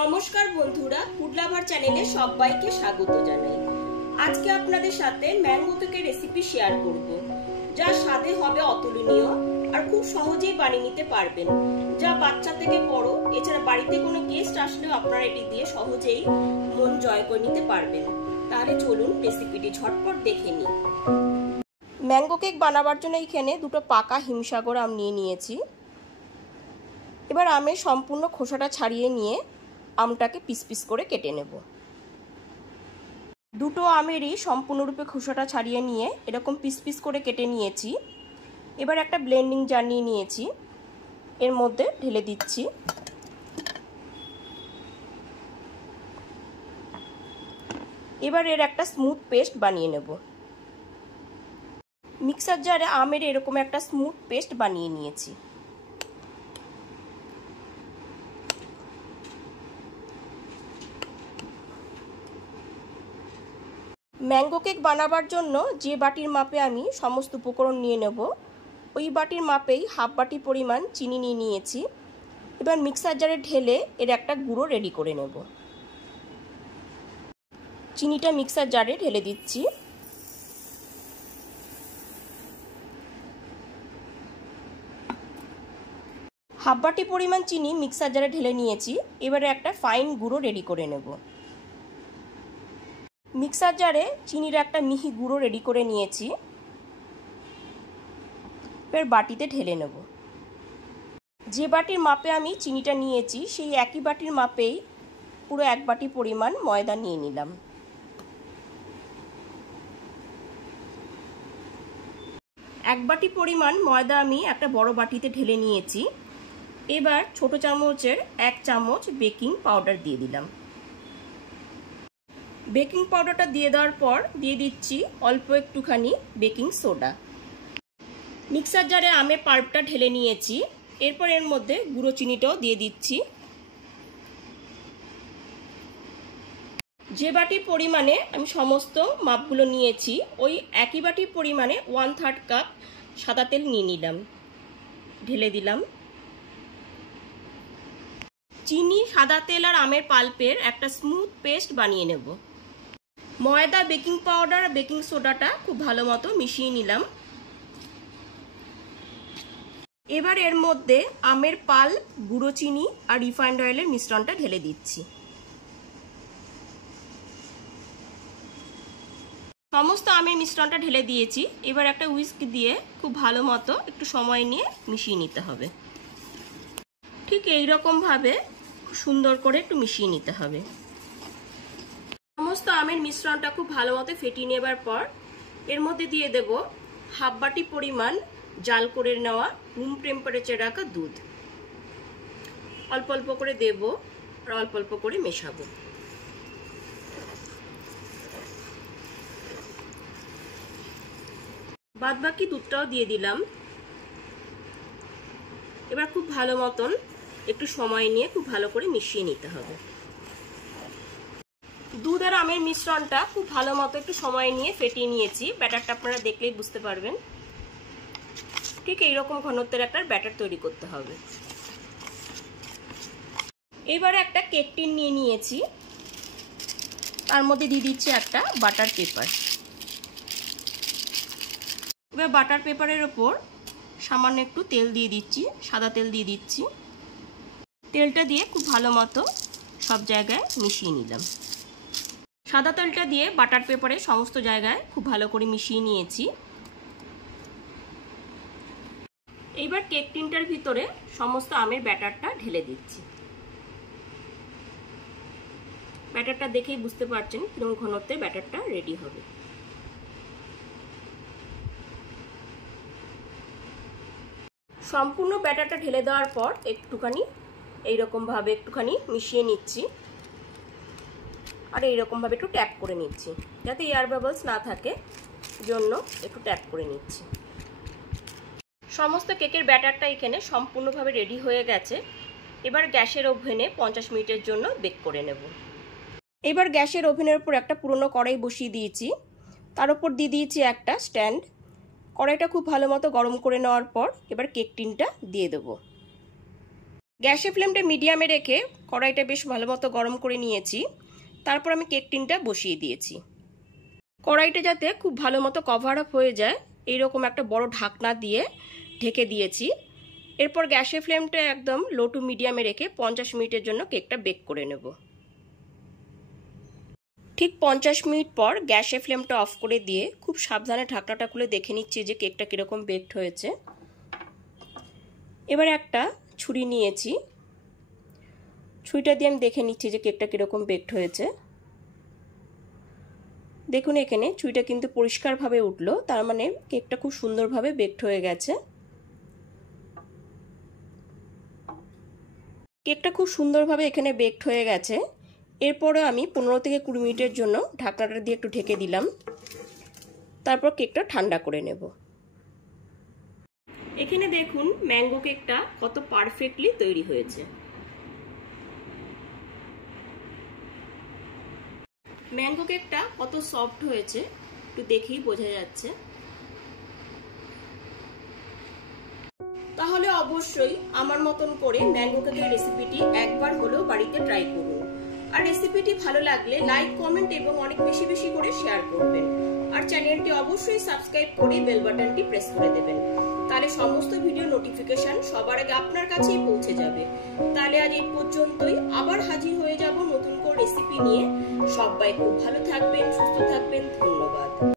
নমস্কার বন্ধুরা, food lover চ্যানেলে সবাইকে স্বাগত জানাই। আজকে আপনাদের সাথে ম্যাঙ্গো কেকের রেসিপি শেয়ার করব, যা স্বাদে হবে অতুলনীয় আর খুব সহজেই বানিয়ে নিতে পারবেন, যা বাচ্চা থেকে বড় এছাড়া বাড়িতে কোনো গেস্ট আসলেও আপনারা এটি দিয়ে সহজেই মন জয় করে নিতে পারবেন। তাহলে চলুন রেসিপিটি ঝটপট দেখে নিই। ম্যাঙ্গো কেক বানাবার জন্য এখানে দুটো পাকা হিমসাগর আম নিয়ে নিয়েছি। এবার আমের সম্পূর্ণ খোসাটা ছাড়িয়ে নিয়ে আমটাকে পিস পিস করে কেটে নেব। দুটো আমেরই সম্পূর্ণরূপে খোসাটা ছাড়িয়ে নিয়ে এরকম পিস পিস করে কেটে নিয়েছি। এবার একটা ব্লেন্ডিং জার নিয়ে নিয়েছি, এর মধ্যে ঢেলে দিচ্ছি। এবার এর একটা স্মুথ পেস্ট বানিয়ে নেব। মিক্সার জারে আমের এরকম একটা স্মুথ পেস্ট বানিয়ে নিয়েছি। ম্যাঙ্গো কেক বানাবার জন্য যে বাটির মাপে আমি সমস্ত উপকরণ নিয়ে নেব, ওই বাটির মাপেই হাফ বাটি পরিমাণ চিনি নিয়ে নিয়েছি। এবার মিক্সার জারে ঢেলে এর একটা গুঁড়ো রেডি করে নেব। চিনিটা মিক্সার জারে ঢেলে দিচ্ছি। হাফ বাটি পরিমাণ চিনি মিক্সার জারে ঢেলে নিয়েছি। এবারে একটা ফাইন গুঁড়ো রেডি করে নেব। মিক্সার জারে চিনির একটা মিহি গুঁড়ো রেডি করে নিয়েছি। এবার বাটিতে ঢেলে নেব। যে বাটির মাপে আমি চিনিটা নিয়েছি সেই একই বাটির মাপেই পুরো এক বাটি পরিমাণ ময়দা নিয়ে নিলাম। এক বাটি পরিমাণ ময়দা আমি একটা বড় বাটিতে ঢেলে নিয়েছি। এবার ছোট চামচের 1 চামচ বেকিং পাউডার দিয়ে দিলাম। বেকিং পাউডারটা দিয়ে দেওয়ার পর দিয়ে দিচ্ছি অল্প একটুখানি বেকিং সোডা। মিক্সার জারে আমের পাল্পটা ঢেলে নিয়েছি। এরপর এর মধ্যে গুঁড়ো চিনিটাও দিয়ে দিচ্ছি। যে বাটি পরিমাণে আমি সমস্ত মাপগুলো নিয়েছি ওই একই বাটি পরিমাণে 1/3 কাপ সাদা তেল নিয়ে নিলাম, ঢেলে দিলাম। চিনি, সাদা তেল আর আমের পাল্পের একটা স্মুথ পেস্ট বানিয়ে নেব। ময়দা, বেকিং পাউডার আর বেকিং সোডাটা খুব ভালো মতো মিশিয়ে নিলাম। এবার এর মধ্যে আমের পাল্প, গুঁড়ো চিনি আর রিফাইন্ড অয়েলের মিশ্রণটা ঢেলে দিচ্ছি। সমস্ত আমের মিশ্রণটা ঢেলে দিয়েছি। এবার একটা হুইস্ক দিয়ে খুব ভালো মতো একটু সময় নিয়ে মিশিয়ে নিতে হবে। ঠিক এইরকম ভাবে সুন্দর করে একটু মিশিয়ে নিতে হবে। সমস্ত আমের মিশ্রণটা খুব ভালো মতো ফেটিয়ে নেবার পর এর মধ্যে দিয়ে দেব হাফ বাটি পরিমাণ জাল করে নেওয়া রুম টেম্পারেচারে রাখা দুধ। অল্প অল্প করে দেব আর অল্প অল্প করে মেশাবো। বাদবাকি দুধটাও দিয়ে দিলাম। এবার খুব ভালো মতন একটু সময় নিয়ে খুব ভালো করে মিশিয়ে নিতে হবে। দুধ আর আমের মিশ্রণটা খুব ভালো মতো একটু সময় নিয়ে ফেটিয়ে নিয়েছি। ব্যাটারটা আপনারা দেখলেই বুঝতে পারবেন। ঠিক এইরকম ঘনত্বের একটা ব্যাটার তৈরি করতে হবে। এবারে একটা কেক টিন নিয়ে নিয়েছি, তার মধ্যে দিয়ে দিচ্ছি একটা বাটার পেপার। এবার বাটার পেপারের ওপর সামান্য একটু তেল দিয়ে দিচ্ছি, সাদা তেল দিয়ে দিচ্ছি। তেলটা দিয়ে খুব ভালো মতো সব জায়গায় মিশিয়ে নিলাম। সাদা তেলটা দিয়ে বাটার পেপারে সমস্ত জায়গায় খুব ভালো করে মিশিয়ে নিয়েছি। এইবার কেক টিনটার ভিতরে সমস্ত আমের ব্যাটারটা ঢেলে দিচ্ছি। ব্যাটারটা দেখেই বুঝতে পারছেন কিরকম ঘনত্বে ব্যাটারটা রেডি হবে। সম্পূর্ণ ব্যাটারটা ঢেলে দেওয়ার পর একটুখানি এইরকম ভাবে একটুখানি মিশিয়ে নিচ্ছি আর এইরকম ভাবে একটু ট্যাপ করে নিচ্ছি, যাতে এয়ার বাবলস না থাকে, জন্য একটু ট্যাপ করে নিচ্ছি। সমস্ত কেকের ব্যাটারটা এখানে সম্পূর্ণভাবে রেডি হয়ে গেছে। এবার গ্যাসের ওভেনে 50 মিনিটের জন্য বেক করে নেব। এবার গ্যাসের ওভেনের উপর একটা পুরনো কড়াই বসিয়ে দিয়েছি, তার উপর দিয়ে দিয়েছি একটা স্ট্যান্ড। কড়াইটা খুব ভালো মতো গরম করে নেওয়ার পর এবার কেক টিনটা দিয়ে দেব। গ্যাসের ফ্লেমটা মিডিয়ামে রেখে কড়াইটা বেশ ভালো মতো গরম করে নিয়েছি। তারপর আমি কেক টিনটা বসিয়ে দিয়েছি। কড়াইটা যাতে খুব ভালো মতো কভার আপ হয়ে যায় এইরকম একটা বড় ঢাকনা দিয়ে ঢেকে দিয়েছি। এরপর গ্যাসের ফ্লেমটা একদম লো টু মিডিয়ামে রেখে 50 মিনিটের জন্য কেকটা বেক করে নেব। ঠিক 50 মিনিট পর গ্যাসের ফ্লেমটা অফ করে দিয়ে খুব সাবধানে ঢাকনাটা খুলে দেখে নিচ্ছি যে কেকটা কীরকম বেকড হয়েছে। এবার একটা ছুরি নিয়েছি, ছুরিটা দিয়ে আমি দেখে নিচ্ছি যে কেকটা কীরকম বেকড হয়েছে। দেখুন এখানে ছুরিটা কিন্তু পরিষ্কারভাবে উঠলো, তার মানে কেকটা খুব সুন্দরভাবে বেকড হয়ে গেছে। কেকটা খুব সুন্দরভাবে এখানে বেকড হয়ে গেছে। এরপরে আমি 15 থেকে 20 মিনিটের জন্য ঢাকনাটা দিয়ে একটু ঢেকে দিলাম। তারপর কেকটা ঠান্ডা করে নেব। এখানে দেখুন ম্যাঙ্গো কেকটা কত পারফেক্টলি তৈরি হয়েছে। ম্যাঙ্গো কেকটা কত সফট হয়েছে একটু দেখেই বোঝা যাচ্ছে। তাহলে অবশ্যই আমার মতন করে ম্যাঙ্গো কেকের রেসিপিটি একবার হলেও বাড়িতে ট্রাই করুন। আর রেসিপিটি ভালো লাগলে লাইক, কমেন্ট এবং অনেক বেশি বেশি করে শেয়ার করবেন। আর চ্যানেলটি অবশ্যই সাবস্ক্রাইব করে বেল বাটনটি প্রেস করে দেবেন, তাহলে সমস্ত ভিডিও নোটিফিকেশন সবার আগে আপনার কাছেই পৌঁছে যাবে। তাহলে আজ এই পর্যন্তই, আবার হাজির হয়ে যাব নতুন করে রেসিপি নিয়ে। সবাই খুব ভালো থাকবেন, সুস্থ থাকবেন। ধন্যবাদ।